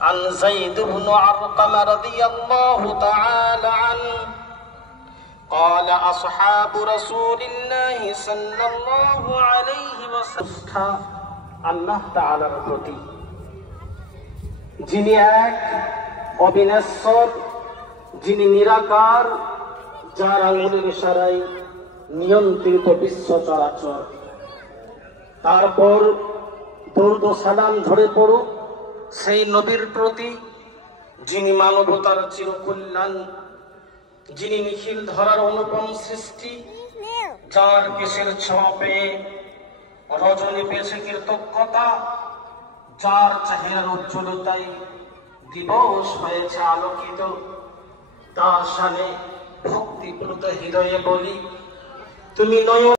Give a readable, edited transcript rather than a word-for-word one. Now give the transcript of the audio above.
عن زيد بن أرقم رضي الله تعالى عنه قال أصحاب رسول الله صلى الله عليه وسلم الله تعالى প্রতি যিনি এক অবিনশ্বর, যিনি নিরাকার, যার আঙ্গুলের ইশারায় নিয়ন্ত্রিত বিশ্ব চরাচর। তারপর দরুদ ও সালাম ঝরে পড়ুক সেই নবীর প্রতি যিনি মানবতার চিরকল্যাণ, যিনি নিখিল ধরার অনুপম সৃষ্টি, যার কেশের ছোঁয়া পেয়ে রজনী পেয়েছে কৃতজ্ঞতা, যার চেহারার উজ্জ্বলতায় দিবস হয়েছে আলোকিত। তার শানে ভক্তিপ্রত হৃদয়ে বলি, তুমি নয়ন